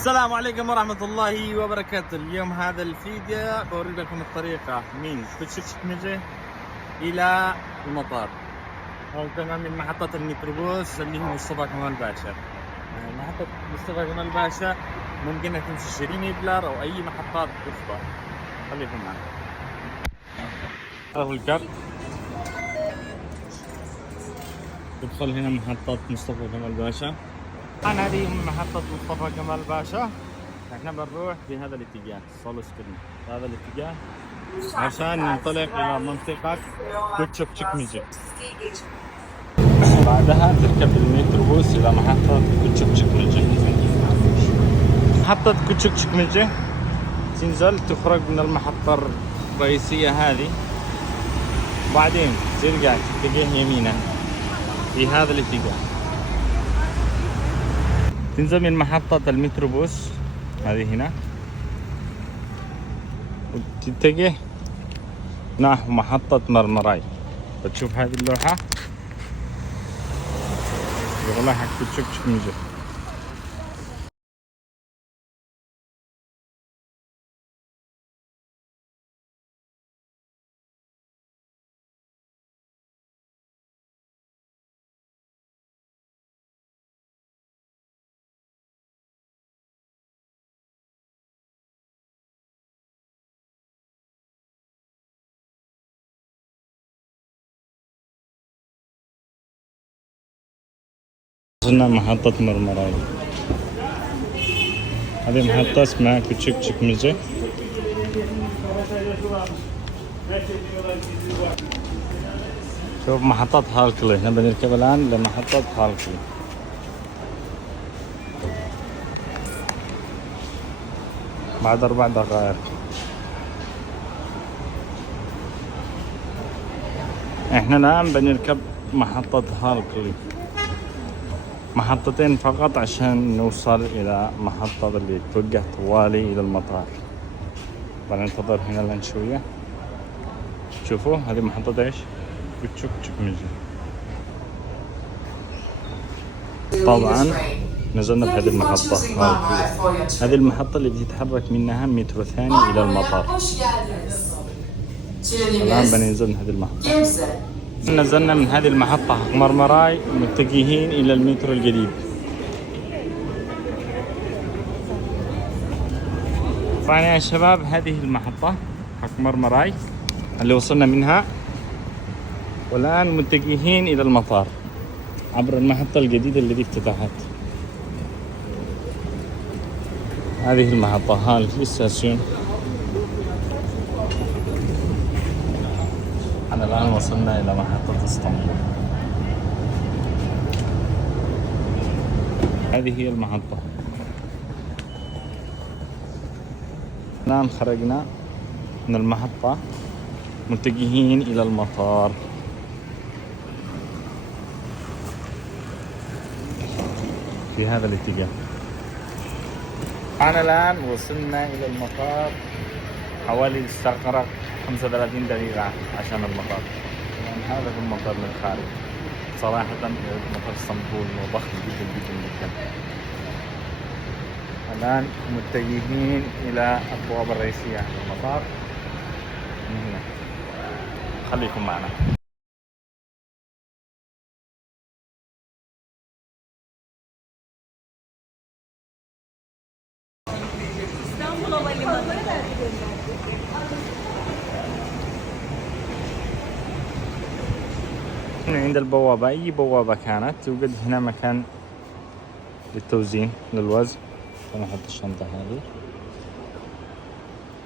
السلام عليكم ورحمة الله وبركاته. اليوم هذا الفيديو بوري لكم الطريقة من كوتشكمجة إلى المطار، أو كمان من محطة الميكروباص اللي هو مصطفى كمال باشا. محطة مصطفى كمال باشا ممكن تمشي شيرين بلار أو أي محطات أخرى. خليكم معنا. هذا الكارت، تدخل هنا محطة مصطفى كمال باشا. الآن هذه محطة مصطفى كمال باشا. احنا بنروح بهذا الاتجاه، صالة سكرنا هذا الاتجاه عشان ننطلق إلى منطقة كوتشكمجة. بعدها تركب الميكروباص إلى محطة كوتشكمجة. محطة كوتشكمجة تنزل تخرج من المحطة الرئيسية هذه، بعدين ترجع تتجه يمينا في هذا الاتجاه. تنزل من محطة الميكروباص هذه هنا وتتجه نحو محطة مرمراي. بتشوف هذه اللوحة يقولها حق كوتشكمجة. وصلنا محطة مرمراي. هذه محطة اسمها كوتشكمجة. شوف محطة هالكلي، احنا بنركب الآن لمحطة هالكلي. بعد 4 دقائق. احنا الآن بنركب محطة هالكلي، محطتين فقط عشان نوصل إلى محطة اللي توجه طوالي إلى المطار. بننتظر هنا لين شوية. شوفوا هذه محطة ايش؟ كوتشكمجة. طبعا نزلنا بهذه المحطة. هذه المحطة اللي بتتحرك منها مترو ثاني إلى المطار. الآن بننزل من هذه المحطة. نزلنا من هذه المحطة حق مرمراي متجهين إلى المترو الجديد. طبعا يا شباب هذه المحطة حق مرمراي اللي وصلنا منها، والآن متجهين إلى المطار عبر المحطة الجديدة التي افتتحت. هذه المحطة هذه الستاسيون. أنا الآن وصلنا إلى محطة اسطنبول. هذه هي المحطة. الآن خرجنا من المحطة متجهين إلى المطار. في هذا الاتجاه. أنا الآن وصلنا إلى المطار، حوالي استغرق 35 دقيقة عشان المطار. يعني هذا هو المطار من الخارج. صراحة مطار اسطنبول ضخم جدا جدا جدا. الآن متجهين إلى البوابة الرئيسية للمطار من هنا. خليكم معنا. عند البوابة، أي بوابة كانت توجد هنا مكان للتوزين للوزن. أنا أحط الشنطة هذه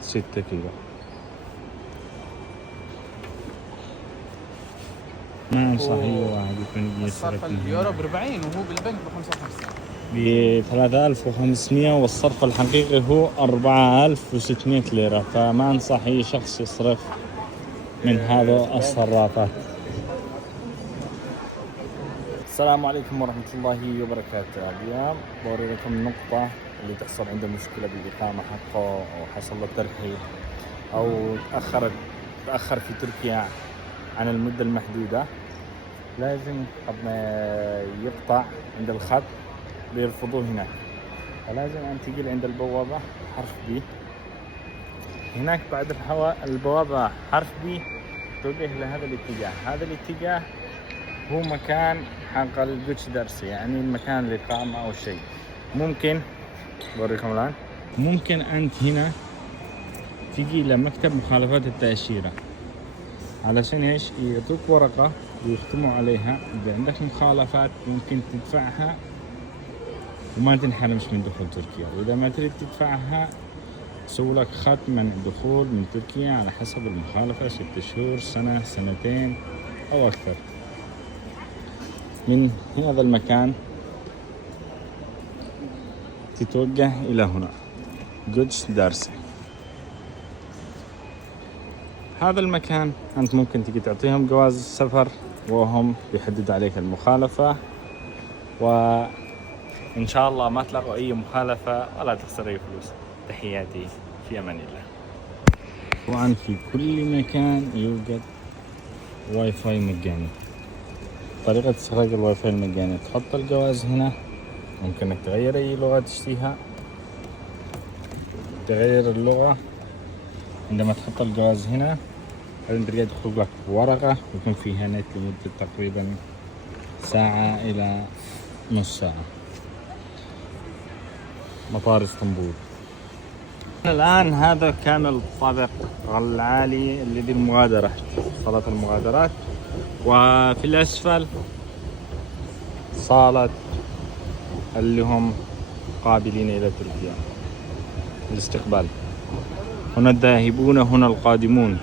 6 كيلو. ما أنصح أي واحد يكون الصرف اليورو ب 40 وهو بالبنك ب 55 ب 3500، والصرف الحقيقي هو 4600 ليرة. فما أنصح أي شخص يصرف من هذا الصرافات. السلام عليكم ورحمة الله وبركاته. اليوم بوري لكم النقطة اللي تحصل عنده مشكلة بالإقامة حقه، أو حصل له ترحيل، أو تأخر في تركيا عن المدة المحدودة. لازم قبل ما يقطع عند الخط بيرفضوه هناك. فلازم أن تجي عند البوابة حرف بي. هناك بعد البوابة حرف بي توجه لهذا الاتجاه. هذا الاتجاه هو مكان حق الجوتش درسي، يعني مكان الإقامة أو شيء. ممكن بوريكم الآن، ممكن أنت هنا تجي لمكتب مخالفات التأشيرة علشان إيش؟ يعطوك ورقة ويختموا عليها إذا عندك مخالفات ممكن تدفعها وما تنحرمش من دخول تركيا، وإذا ما تريد تدفعها يسوي لك ختم من الدخول من تركيا على حسب المخالفة، 6 شهور، سنة، سنتين أو أكثر. من هذا المكان تتوجه إلى هنا جوتش دارسي. هذا المكان أنت ممكن تجي تعطيهم جواز السفر وهم بيحددوا عليك المخالفة، وإن شاء الله ما تلاقوا أي مخالفة ولا تخسر أي فلوس. تحياتي، في أمان الله. طبعا في كل مكان يوجد واي فاي مجاني. طريقة استخراج الواي فاي المجاني، تحط الجواز هنا، ممكن انك تغير اي لغة تشتيها، تغير اللغة. عندما تحط الجواز هنا بعدين ترجع تخرج لك ورقة يكون فيها نت لمدة تقريبا ساعة إلى نص ساعة. مطار اسطنبول. الآن هذا كان الطابق العالي الذي المغادرة، صالة المغادرات، وفي الأسفل صالة اللي هم قابلين إلى تركيا الاستقبال. هنا الذاهبون هنا القادمون.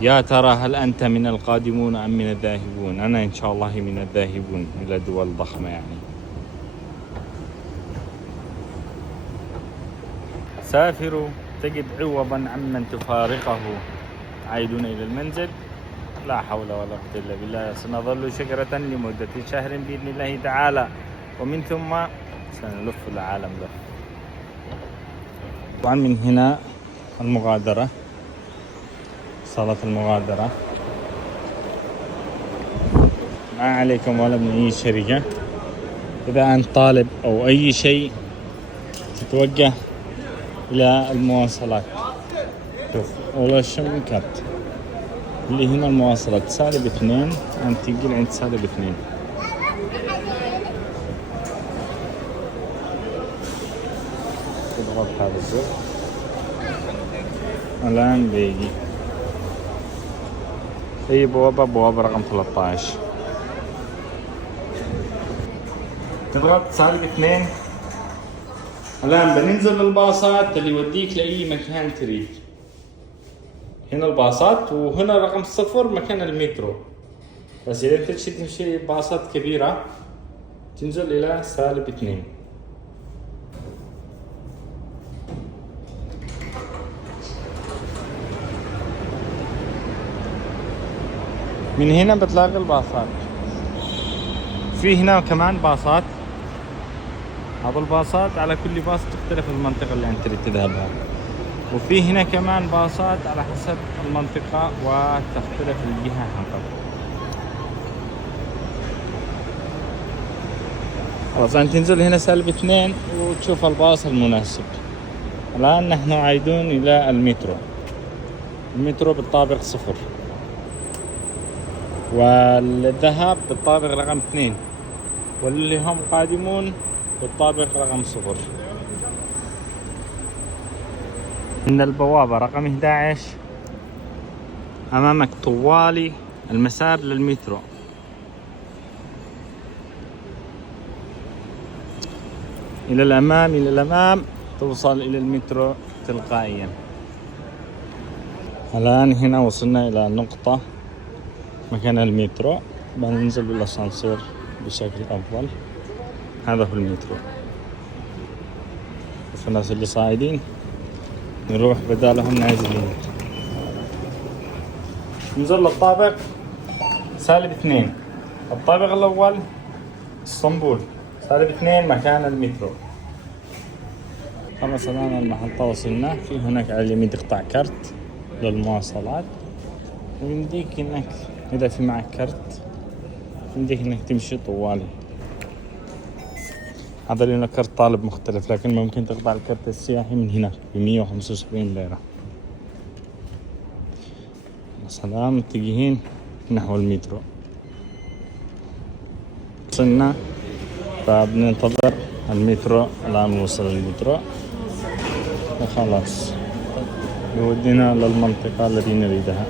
يا ترى هل أنت من القادمون أم من الذاهبون؟ أنا إن شاء الله من الذاهبون إلى دول ضخمة يعني. سافروا تجد عوضا عمن تفارقه عائدون إلى المنزل. لا حول ولا قوة إلا بالله. سنظل شجرة لمدة شهر بإذن الله تعالى، ومن ثم سنلف العالم لف. طبعا من هنا المغادرة، صالة المغادرة. ما عليكم ولا من أي شركة. إذا أنت طالب أو أي شيء تتوجه إلى المواصلات. شوف أول شيء كارت اللي هنا المواصلات -2، أنت تجي عند -2. تضغط هذا الزر الآن بيجي أي بوابة رقم 13. تضغط -2. الآن بننزل الباصات اللي يوديك لأي مكان تريد. هنا الباصات، وهنا رقم 0 مكان المترو. بس إذا أنت تمشي باصات كبيرة تنزل إلى -2. من هنا بتلاقي الباصات. في هنا كمان باصات. هذا الباصات على كل باص تختلف المنطقة اللي أنت تريد تذهبها، وفي هنا كمان باصات على حسب المنطقة وتختلف الجهة حقها. خلاص أنت تنزل هنا -2 وتشوف الباص المناسب. الآن نحن عايدون إلى المترو بالطابق 0، والذهاب بالطابق رقم 2، واللي هم قادمون بالطابق رقم 0. من البوابة رقم 11 أمامك طوالي المسار للمترو. إلى الأمام توصل إلى المترو تلقائيا. الآن هنا وصلنا إلى نقطة مكان المترو، بننزل بالأسانسير بشكل أفضل. هذا هو المترو. شوف الناس اللي صاعدين نروح بدالهم نازلين. ننزل للطابق -2. الطابق الأول اسطنبول، -2 مكان المترو. خلاص الآن المحطة وصلنا. في هناك على اليمين تقطع كرت للمواصلات، ويمديك إنك إذا في معك كرت يمديك إنك تمشي طوالي. هذا لنا كرت طالب مختلف، لكن ممكن تقطع الكرت السياحي من هناك ب175 ليرة. سلام، متجهين نحو المترو. وصلنا فبننتظر المترو. الآن وصل المترو وخلاص يودينا للمنطقة التي نريدها.